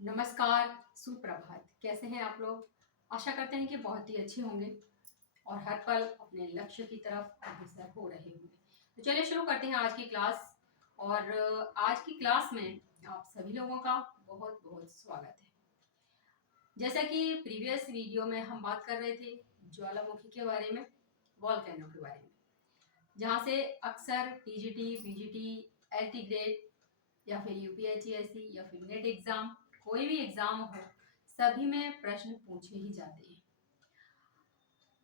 नमस्कार, सुप्रभात। कैसे हैं आप लोग? आशा करते हैं कि बहुत ही अच्छे होंगे और हर पल अपने लक्ष्य की तरफ अग्रसर हो रहे होंगे। तो चलिए शुरू करते हैं आज की क्लास और आज की क्लास में आप सभी लोगों का बहुत-बहुत स्वागत है। जैसा कि प्रीवियस वीडियो में हम बात कर रहे थे ज्वालामुखी के बारे में, वोल्केनो के बारे में, जहाँ से अक्सर टीजीटी, पीजीटी, एलटी ग्रेड या फिर यूपीएससी या फिर नेट एग्जाम, कोई भी एग्जाम हो, सभी में प्रश्न पूछे ही जाते हैं।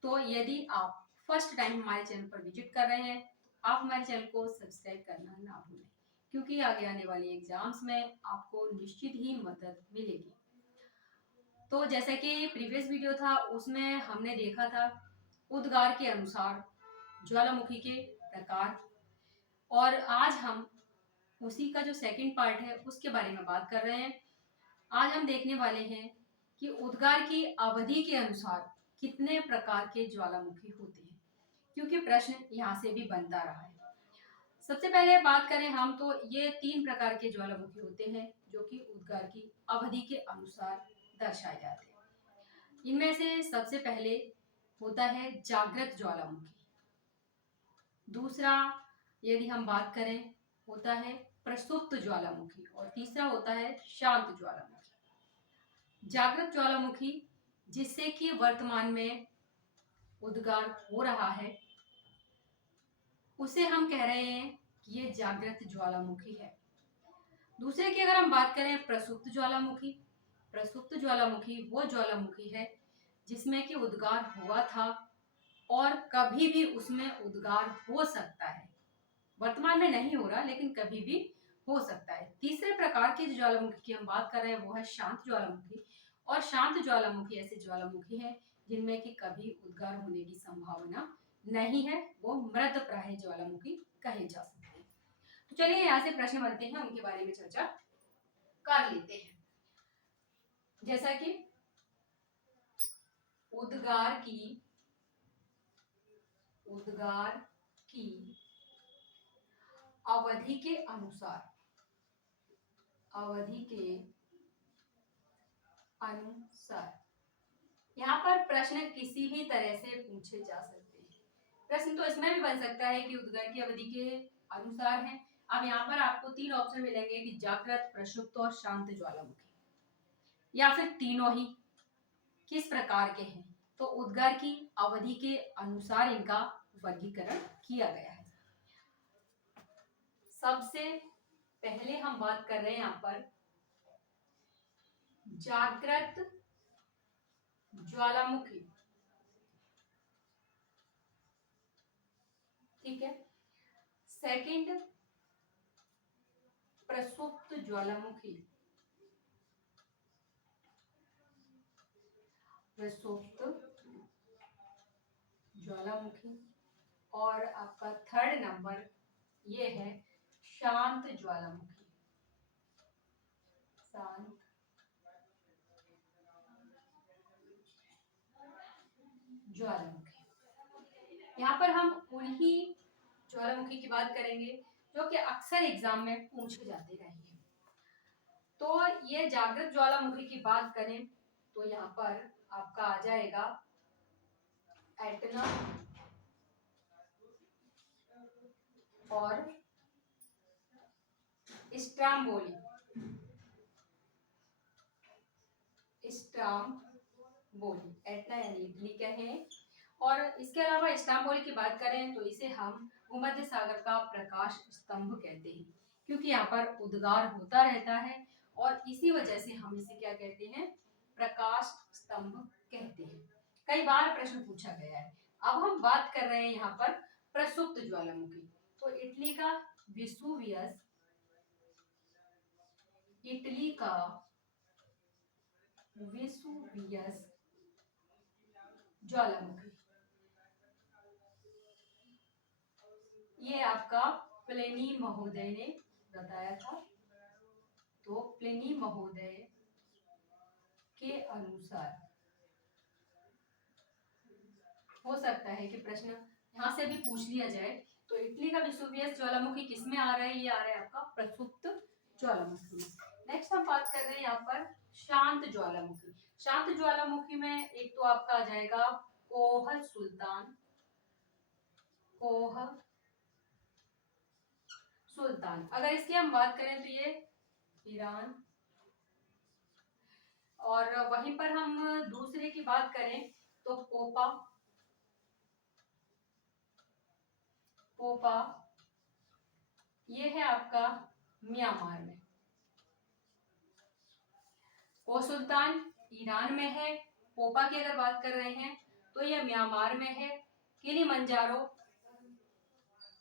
तो यदि आप फर्स्ट टाइम हमारे चैनल पर विजिट कर रहे हैं तो आप हमारे चैनल को सब्सक्राइब करना ना भूलें, क्योंकि आगे आने वाले एग्जाम्स में आपको निश्चित ही मदद मिलेगी। तो जैसे कि प्रीवियस वीडियो था उसमें हमने देखा था उद्गार के अनुसार ज्वालामुखी के प्रकार, और आज हम उसी का जो सेकंड पार्ट है उसके बारे में बात कर रहे हैं। आज हम देखने वाले हैं कि उद्गार की अवधि के अनुसार कितने प्रकार के ज्वालामुखी होते हैं, क्योंकि प्रश्न यहाँ से भी बनता रहा है। सबसे पहले बात करें हम तो ये 3 प्रकार के ज्वालामुखी होते हैं जो कि उद्गार की अवधि के अनुसार दर्शाए जाते हैं। इनमें से सबसे पहले होता है जागृत ज्वालामुखी। दूसरा यदि हम बात करें होता है प्रसुप्त ज्वालामुखी, और तीसरा होता है शांत ज्वालामुखी। जागृत ज्वालामुखी जिससे कि वर्तमान में उद्गार हो रहा है, उसे हम कह रहे हैं कि ये जागृत ज्वालामुखी है। दूसरे की अगर हम बात करें प्रसुप्त ज्वालामुखी, प्रसुप्त ज्वालामुखी वो ज्वालामुखी है जिसमें कि उद्गार हुआ था और कभी भी उसमें उद्गार हो सकता है। वर्तमान में नहीं हो रहा लेकिन कभी भी हो सकता है। तीसरे प्रकार के ज्वालामुखी की हम बात कर रहे हैं वो है शांत ज्वालामुखी, और शांत ज्वालामुखी ऐसे ज्वालामुखी है जिनमें कि कभी उद्गार होने की संभावना नहीं है, वो मृत प्राय ज्वालामुखी कहे जा सकते हैं। तो चलिए यहाँ से प्रश्न बनते हैं, उनके बारे में चर्चा कर लेते हैं। जैसा कि उद्गार की अवधि के अनुसार यहाँ पर प्रश्न किसी भी तरह से पूछे जा सकते हैं। प्रश्न तो इसमें भी बन सकता है कि उद्गार की अवधि के अनुसार है। अब यहाँ पर आपको 3 ऑप्शन मिलेंगे कि जागृत, प्रसुप्त और शांत ज्वालामुखी, या फिर तीनों ही किस प्रकार के हैं। तो उद्गार की अवधि के अनुसार इनका वर्गीकरण किया गया है। सबसे पहले हम बात कर रहे हैं यहाँ पर जागृत ज्वालामुखी, ठीक है। सेकंड प्रसुप्त ज्वालामुखी, और आपका थर्ड नंबर ये है शांत ज्वालामुखी, यहाँ पर हम उन्हीं ज्वालामुखी की बात करेंगे जो कि अक्सर एग्जाम में पूछे जाते रहे हैं। तो ये जागृत ज्वालामुखी की बात करें तो यहाँ पर आपका आ जाएगा एटना और स्ट्राम्बोली। एटना यानी इटली का है, और इसके अलावा स्ट्राम्बोली की बात करें तो इसे हम भूमध्य सागर का प्रकाश स्तंभ कहते हैं, क्योंकि यहाँ पर उद्गार होता रहता है और इसी वजह से हम इसे क्या कहते हैं, प्रकाश स्तंभ कहते हैं। कई बार प्रश्न पूछा गया है। अब हम बात कर रहे हैं यहाँ पर प्रसुप्त ज्वालामुखी। तो इटली का विसुवियस ज्वालामुखी, ये आपका प्लिनी महोदय ने बताया था। तो प्लिनी महोदय के अनुसार हो सकता है कि प्रश्न यहाँ से भी पूछ लिया जाए। तो इटली का विसुवियस ज्वालामुखी किसमें आ रहा है, ये आ रहा है आपका प्रसुप्त ज्वालामुखी में। नेक्स्ट हम बात कर रहे हैं यहाँ पर शांत ज्वालामुखी। शांत ज्वालामुखी में एक तो आपका आ जाएगा कोह सुल्तान, कोह सुल्तान। अगर इसकी हम बात करें तो ये ईरान, और वहीं पर हम दूसरे की बात करें तो पोपा, पोपा ये है आपका म्यांमार में। कोह सुल्तान ईरान में है, पोपा की अगर बात कर रहे हैं तो ये म्यांमार में है। किलिमंजारो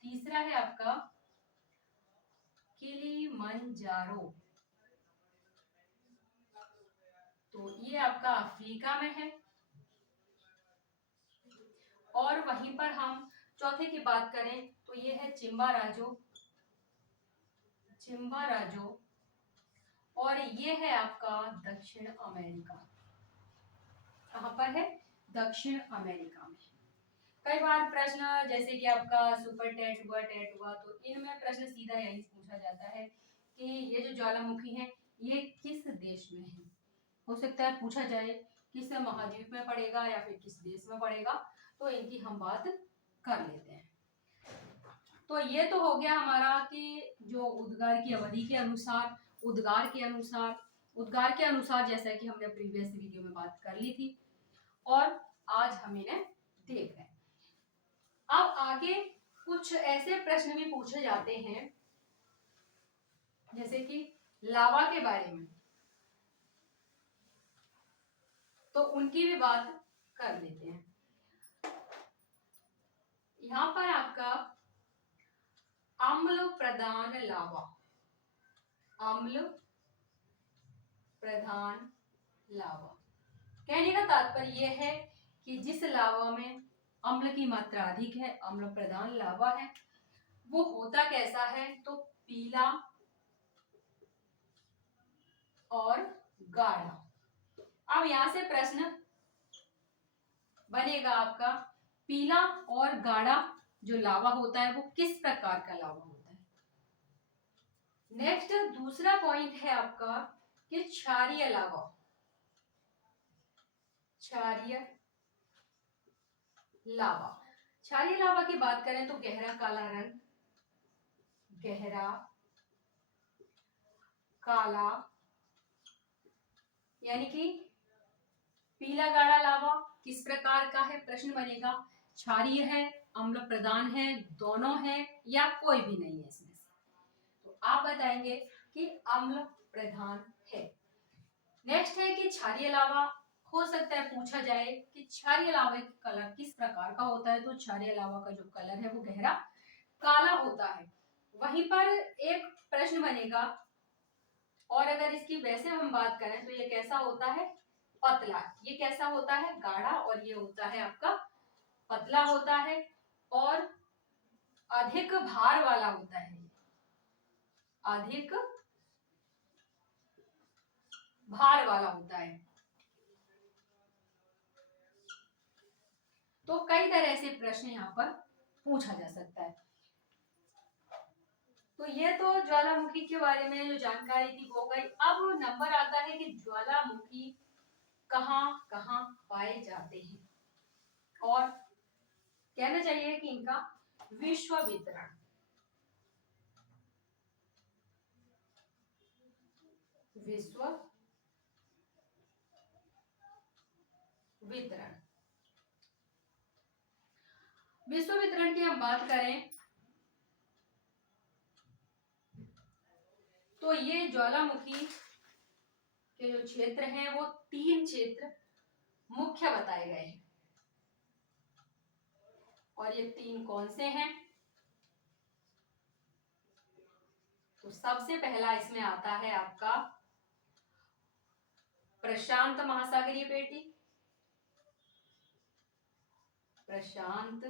तीसरा है आपका, किलिमंजारो, तो ये आपका अफ्रीका में है। और वहीं पर हम चौथे की बात करें तो ये है चिम्बाराजो, चिम्बाराजो, और ये है आपका दक्षिण अमेरिका। कहां पर है? दक्षिण अमेरिका में। कई बार प्रश्न जैसे कि आपका सुपर टेट हुआ तो इनमें प्रश्न सीधा यही पूछा जाता है कि ये जो ज्वालामुखी है ये किस देश में है। हो सकता है पूछा जाए किस महाद्वीप में पड़ेगा या फिर किस देश में पड़ेगा, तो इनकी हम बात कर लेते हैं। तो ये तो हो गया हमारा कि जो उद्गार की अवधि के अनुसार, उद्गार के अनुसार, उद्गार के अनुसार जैसा कि हमने प्रीवियस वीडियो में बात कर ली थी और आज हम इन्हें देख रहे हैं। अब आगे कुछ ऐसे प्रश्न भी पूछे जाते हैं जैसे कि लावा के बारे में, तो उनकी भी बात कर लेते हैं। यहां पर आपका अम्ल प्रधान लावा, अम्ल प्रधान लावा, कहने का तात्पर्य यह है कि जिस लावा में अम्ल की मात्रा अधिक है, अम्ल प्रधान लावा है, वो होता कैसा है? तो पीला और गाढ़ा। अब यहां से प्रश्न बनेगा आपका, पीला और गाढ़ा जो लावा होता है वो किस प्रकार का लावा होता है। नेक्स्ट दूसरा पॉइंट है आपका कि क्षारीय लावा, क्षारीय लावा। क्षारीय लावा की बात करें तो गहरा काला रंग, गहरा काला, यानी कि पीला गाढ़ा लावा किस प्रकार का है? प्रश्न बनेगा क्षारीय है, अम्ल प्रदान है, दोनों है या कोई भी नहीं है इसमें से। तो आप बताएंगे कि अम्ल प्रधान है। नेक्स्ट है कि क्षारीय लावा, हो सकता है पूछा जाए कि क्षारीय लावा का कलर किस प्रकार का होता है, तो क्षारीय लावा का जो कलर है वो गहरा काला होता है। वहीं पर एक प्रश्न बनेगा, और अगर इसकी वैसे हम बात करें तो ये कैसा होता है? पतला। ये कैसा होता है? गाढ़ा, और ये होता है आपका पतला होता है और अधिक भार वाला होता है, अधिक भार वाला होता है। तो कई तरह से प्रश्न यहाँ पर पूछा जा सकता है। तो ये तो ज्वालामुखी के बारे में जो जानकारी थी वो गई। अब नंबर आता है कि ज्वालामुखी कहाँ कहाँ पाए जाते हैं, और कहना चाहिए कि इनका विश्व वितरण, विश्व वितरण, विश्व वितरण की हम बात करें तो ये ज्वालामुखी के जो क्षेत्र हैं वो 3 क्षेत्र मुख्य बताए गए हैं, और ये 3 कौन से हैं? तो सबसे पहला इसमें आता है आपका प्रशांत महासागरीय पेटी, प्रशांत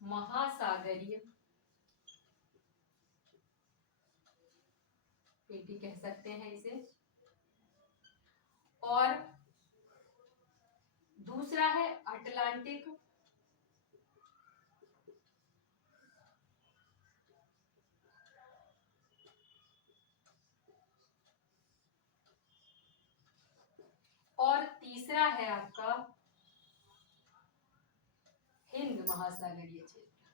महासागरीय पेटी कह सकते हैं इसे, और दूसरा है अटलांटिक तीसरा है आपका हिंद महासागरीय क्षेत्र,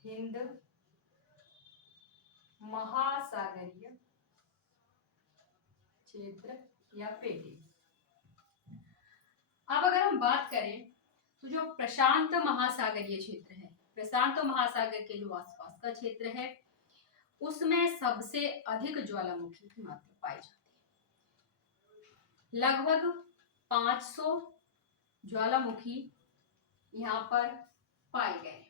हिंद महासागरीय क्षेत्र या पेटी। अब अगर हम बात करें तो जो प्रशांत महासागरीय क्षेत्र है, प्रशांत महासागर के जो आसपास का क्षेत्र है उसमें सबसे अधिक ज्वालामुखी की मात्रा पाई जाती है। लगभग 500 ज्वालामुखी यहाँ पर पाए गए।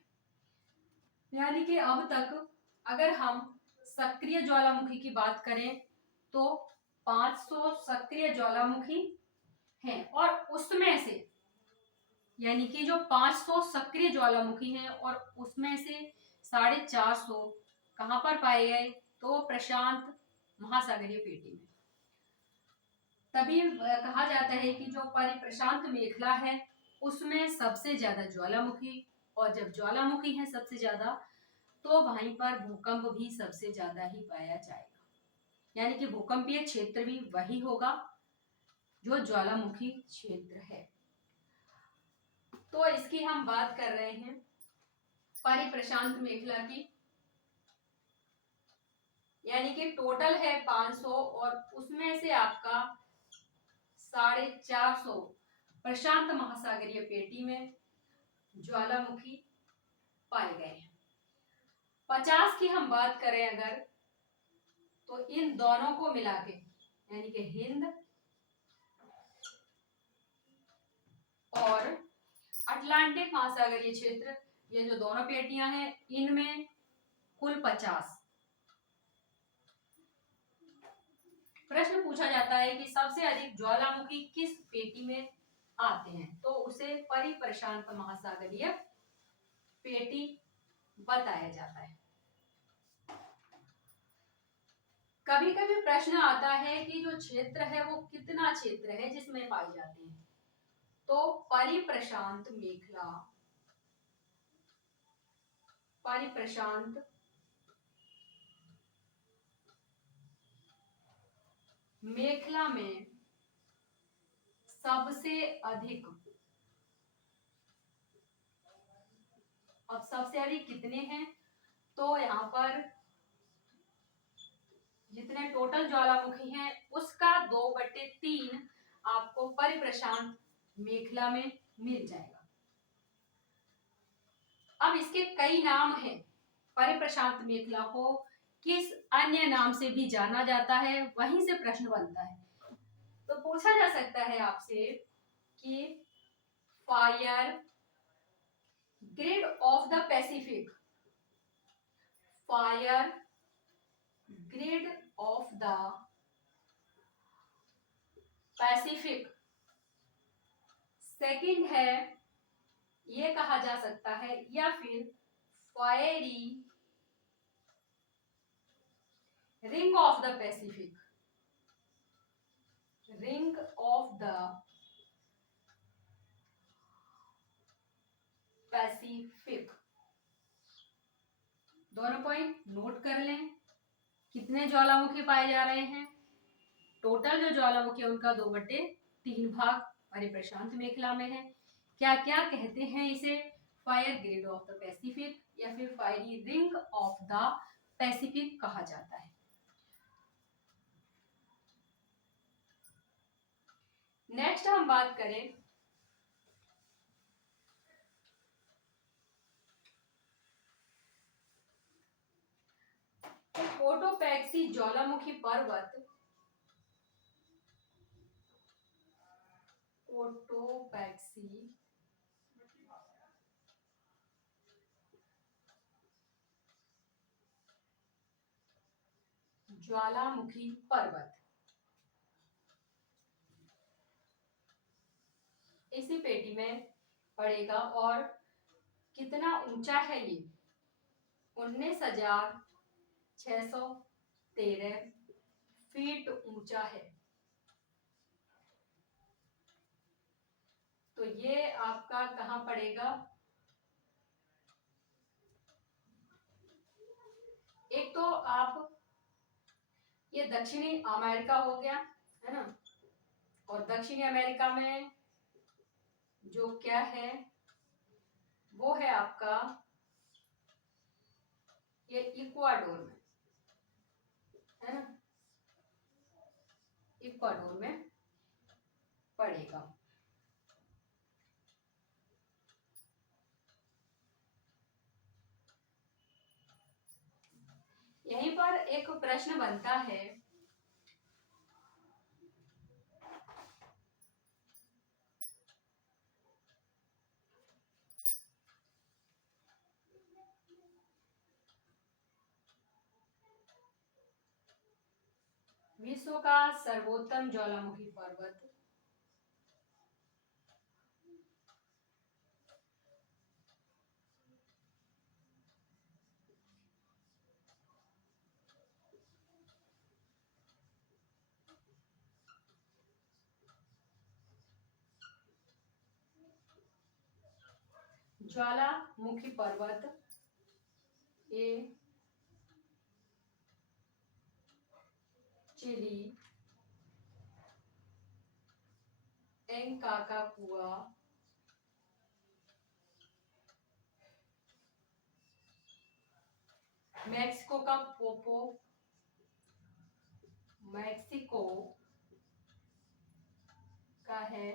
यानी कि अब तक अगर हम सक्रिय ज्वालामुखी की बात करें तो 500 सक्रिय ज्वालामुखी हैं और उसमें से यानी कि जो 500 सक्रिय ज्वालामुखी हैं और उसमें से 450 कहाँ पर पाए गए, तो प्रशांत महासागरीय पेटी में। तभी कहा जाता है कि जो परिप्रशांत मेखला है उसमें सबसे ज्यादा ज्वालामुखी, और जब ज्वालामुखी है सबसे ज्यादा तो वहीं पर भूकंप भी सबसे ज्यादा ही पाया जाएगा। यानी कि भूकंपीय क्षेत्र भी वही होगा जो ज्वालामुखी क्षेत्र है। तो इसकी हम बात कर रहे हैं परिप्रशांत मेखला की, यानी कि टोटल है 500 और उसमें से आपका 450 प्रशांत महासागरीय पेटी में ज्वालामुखी पाए गए हैं। 50 की हम बात करें अगर तो इन दोनों को मिला के यानी कि हिंद और अटलांटिक महासागरीय क्षेत्र, ये जो दोनों पेटियां हैं इनमें कुल 50। प्रश्न पूछा जाता है कि सबसे अधिक ज्वालामुखी किस पेटी में आते हैं, तो उसे परिप्रशांत महासागरीय पेटी बताया जाता है। कभी कभी प्रश्न आता है कि जो क्षेत्र है वो कितना क्षेत्र है जिसमें पाई जाती है, तो परिप्रशांत मेखला, परिप्रशांत मेखला में सबसे अधिक, अब सबसे अधिक कितने हैं, तो यहाँ पर जितने टोटल ज्वालामुखी हैं उसका 2/3 आपको परिप्रशांत मेखला में मिल जाएगा। अब इसके कई नाम हैं। परिप्रशांत मेखला को किस अन्य नाम से भी जाना जाता है, वहीं से प्रश्न बनता है। तो पूछा जा सकता है आपसे कि fire grid of the Pacific, fire grid of the Pacific second है ये कहा जा सकता है, या फिर fiery ring of the Pacific, ring of the Pacific. दोनों पॉइंट नोट कर लें। कितने ज्वालामुखी पाए जा रहे हैं, टोटल जो ज्वालामुखी है उनका 2/3 भाग परिप्रशांत मेखला में है। क्या क्या कहते हैं इसे, fire grid of the Pacific या फिर fiery ring of the Pacific कहा जाता है। नेक्स्ट हम बात करें कोटोपैक्सी ज्वालामुखी पर्वत, कोटोपैक्सी ज्वालामुखी पर्वत, इसी पेटी में पड़ेगा। और कितना ऊंचा है ये, 19,613 फीट ऊंचा है। तो ये आपका कहाँ पड़ेगा, एक तो आप ये दक्षिणी अमेरिका हो गया है ना, और दक्षिणी अमेरिका में जो क्या है वो है आपका ये इक्वाडोर में, है ना, इक्वाडोर में पड़ेगा। यहीं पर एक प्रश्न बनता है, विश्व का सर्वोत्तम ज्वालामुखी पर्वत ज्वालामुखी पर्वत ए चिली एंकाकाकुआ मेक्सिको का पोपो, मैक्सिको का है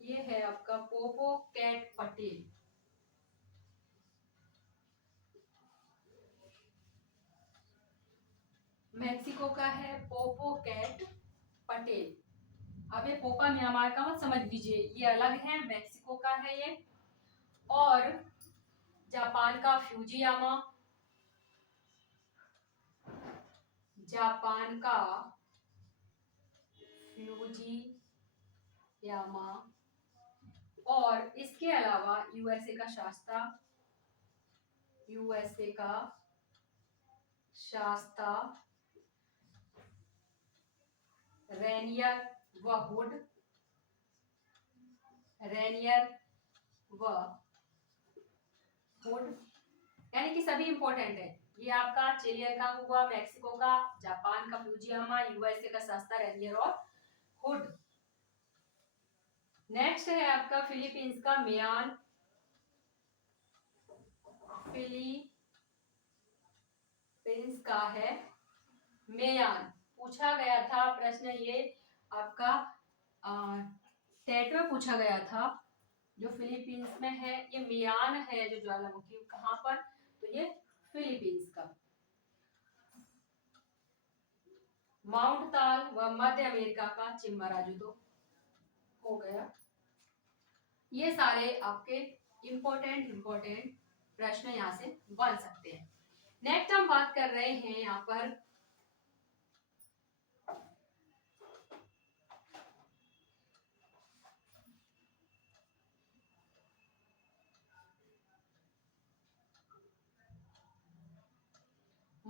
ये है आपका पोपो कैट पटेल। मेक्सिको का है पोपो कैट पटेल। अब ये पोपा म्यांमार का मत समझ लीजिए, ये अलग है, मेक्सिको का है ये। और जापान का फ्यूजियामा, जापान का फ्यूजियामा। और इसके अलावा यूएसए का शास्ता, यूएसए का शास्ता, रेनियर व हुड, रेनियर व हुड, यानी कि सभी इंपॉर्टेंट है। ये आपका चिली का हुआ, मेक्सिको का, जापान का फ्यूजियामा, यूएसए का शास्ता, रेनियर और हुड। नेक्स्ट है आपका फिलीपींस का मियान, फिलीपींस का है मेयान। पूछा गया था प्रश्न ये आपका टेट में पूछा गया था, जो फिलीपींस में है ये मियान है जो ज्वालामुखी, कहां पर, तो ये फिलीपींस का। माउंट ताल व मध्य अमेरिका का चिम्मराजुदो हो गया। ये सारे आपके इंपॉर्टेंट प्रश्न यहाँ से बन सकते हैं। नेक्स्ट हम बात कर रहे हैं यहाँ पर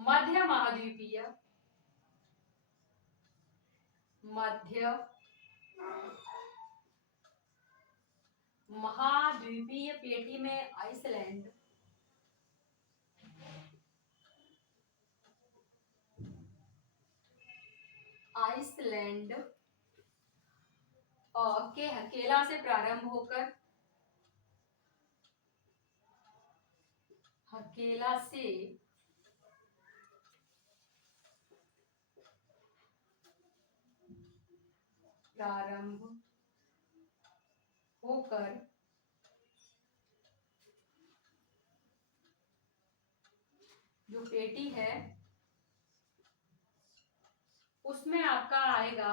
मध्य महाद्वीपीय प्लेटी में आइसलैंड, के हकेला से प्रारंभ होकर हकेला से प्रारंभ होकर जो पेटी है उसमें आपका आएगा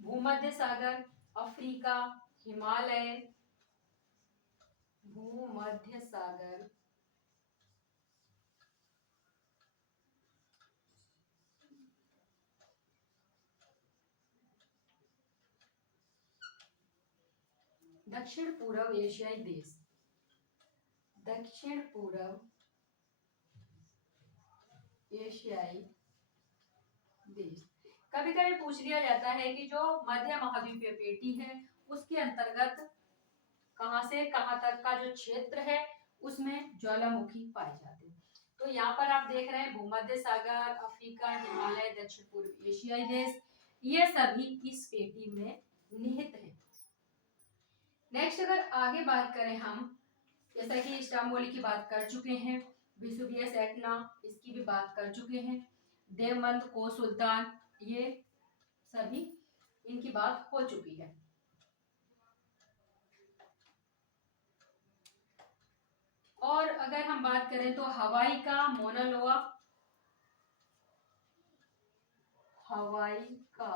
भूमध्य सागर, अफ्रीका, हिमालय, भूमध्य सागर, दक्षिण पूर्व एशियाई देश, दक्षिण पूर्व एशियाई देश। कभी कभी पूछ लिया जाता है कि जो मध्य महाद्वीपीय पेटी है उसके अंतर्गत कहां से कहां तक का जो क्षेत्र है उसमें ज्वालामुखी पाए जाते हैं। तो तो यहाँ पर आप देख रहे हैं भूमध्य सागर, अफ्रीका, हिमालय, दक्षिण पूर्व एशियाई देश, ये सभी इस पेटी में निहित हैं। नेक्स्ट अगर आगे बात करें हम, जैसा कि स्टाम्बोली की बात कर चुके हैं, विसुवियस एटना इसकी भी बात कर चुके हैं, देवमंद को सुल्तान, ये सभी इनकी बात हो चुकी है। और अगर हम बात करें तो हवाई का मोना लोआ, हवाई का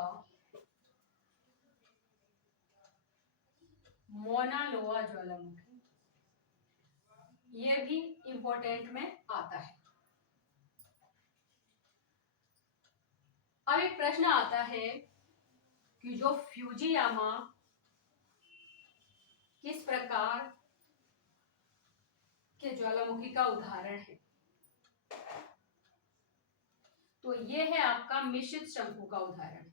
मोना लोआ ज्वालामुखी, ये भी इंपॉर्टेंट में आता है। अब एक प्रश्न आता है कि जो फ्यूजियामा किस प्रकार के ज्वालामुखी का उदाहरण है? तो ये है आपका मिश्रित शंकु का उदाहरण।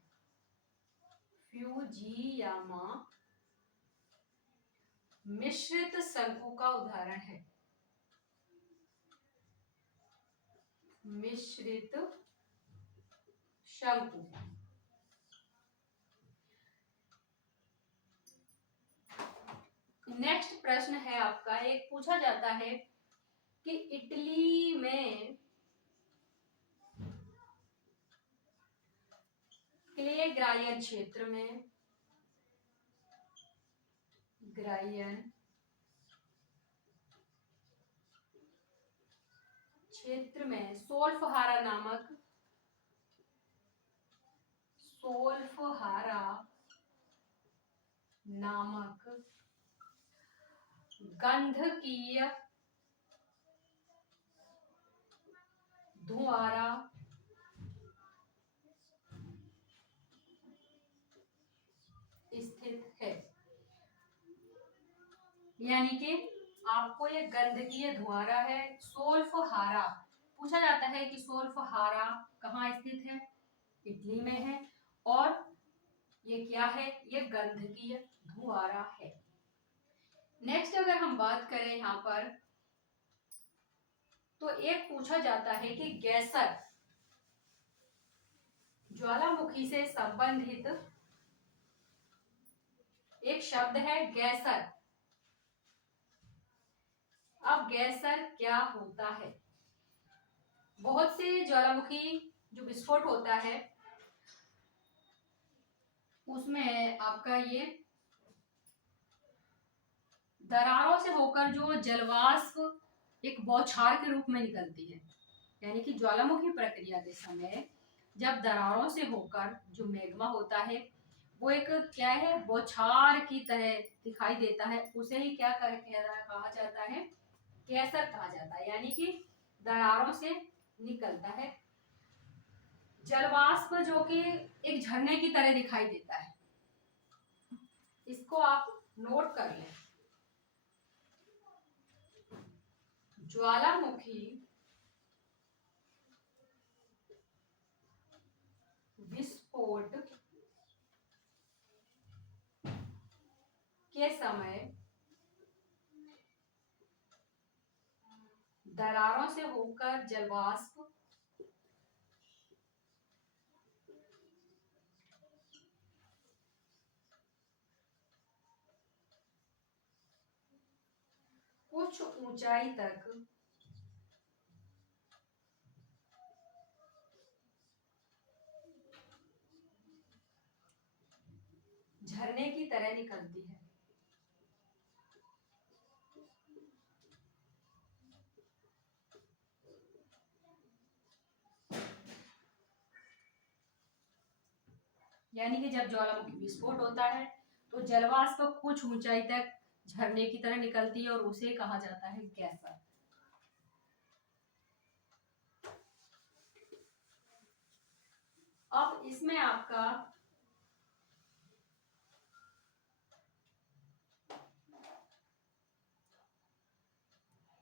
फ्यूजियामा मिश्रित शंकु का उदाहरण है। मिश्रित शंकु। नेक्स्ट प्रश्न है आपका, एक पूछा जाता है कि इटली में क्ले ग्रायन क्षेत्र में, ग्रायन क्षेत्र में सोल्फहारा नामक गंधकीय धुआरा स्थित है। यानी कि आपको ये गंधकीय धुआरा है सोल्फहारा, पूछा जाता है कि सोल्फहारा कहाँ स्थित है? इटली में है। और ये क्या है? ये गंधकीय धुआरा है। नेक्स्ट अगर हम बात करें यहाँ पर, तो एक पूछा जाता है कि गैसर ज्वालामुखी से संबंधित एक शब्द है गैसर। अब गैसर क्या होता है? बहुत से ज्वालामुखी जो विस्फोट होता है उसमें आपका ये दरारों से होकर जो जलवाष्प एक बौछार के रूप में निकलती है। यानी कि ज्वालामुखी प्रक्रिया के समय जब दरारों से होकर जो मैग्मा होता है वो एक क्या है, बौछार की तरह दिखाई देता है, उसे ही क्या कहा जाता है? गैसर कहा जाता है। यानी कि दरारों से निकलता है जलवाष्प जो कि एक झरने की तरह दिखाई देता है। इसको आप नोट कर लें। ज्वालामुखी विस्फोट के समय दरारों से होकर जलवाष्प कुछ ऊंचाई तक झरने की तरह निकलती है। यानी कि जब ज्वालामुखी विस्फोट होता है तो जलवाष्प कुछ ऊंचाई तक झरने की तरह निकलती है और उसे कहा जाता है गैसर। अब इसमें आपका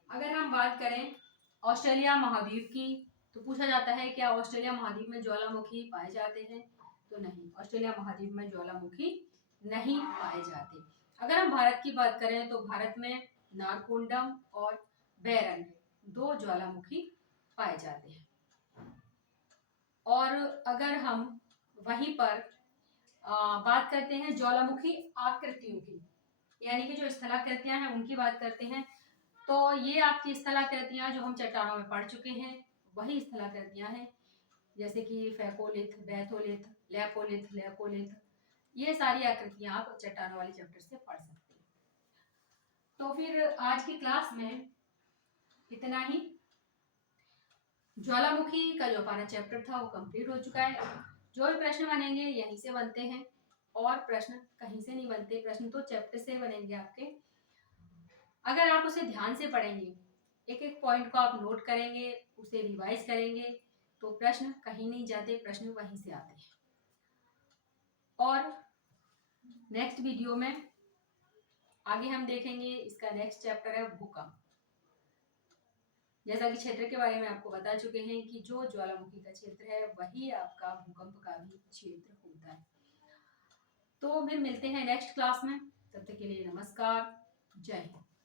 अगर हम बात करें ऑस्ट्रेलिया महाद्वीप की, तो पूछा जाता है क्या ऑस्ट्रेलिया महाद्वीप में ज्वालामुखी पाए जाते हैं? तो नहीं, ऑस्ट्रेलिया महाद्वीप में ज्वालामुखी नहीं पाए जाते। अगर हम भारत की बात करें तो भारत में नारकोंडम और बैरन दो ज्वालामुखी पाए जाते हैं। और अगर हम वहीं पर बात करते हैं ज्वालामुखी आकृतियों की, यानी कि जो स्थलाकृतियां हैं उनकी बात करते हैं, तो ये आपकी स्थलाकृतियां जो हम चट्टानों में पढ़ चुके हैं वही स्थलाकृतियां हैं, जैसे कि फैकोलिथ, बैथोलिथ, लैपोलिथ, लेपोलिथ, ये सारी आकृतियां आप चट्टानों वाले चैप्टर से पढ़ सकते हैं। तो फिर आज की क्लास में इतना ही। ज्वालामुखी का जो हमारा चैप्टर था वो कंप्लीट हो चुका है। जो भी प्रश्न बनेंगे यहीं से बनते हैं और प्रश्न कहीं से नहीं बनते, प्रश्न तो चैप्टर से बनेंगे आपके। अगर आप उसे ध्यान से पढ़ेंगे, एक एक पॉइंट को आप नोट करेंगे, उसे रिवाइज करेंगे, तो प्रश्न कहीं नहीं जाते, प्रश्न वहीं से आते हैं। और नेक्स्ट वीडियो में आगे हम देखेंगे, इसका नेक्स्ट चैप्टर है भूकंप। जैसा कि क्षेत्र के बारे में आपको बता चुके हैं कि जो ज्वालामुखी का क्षेत्र है वही आपका भूकंप का भी क्षेत्र होता है। तो फिर मिलते हैं नेक्स्ट क्लास में, तब तक के लिए नमस्कार, जय हिंद।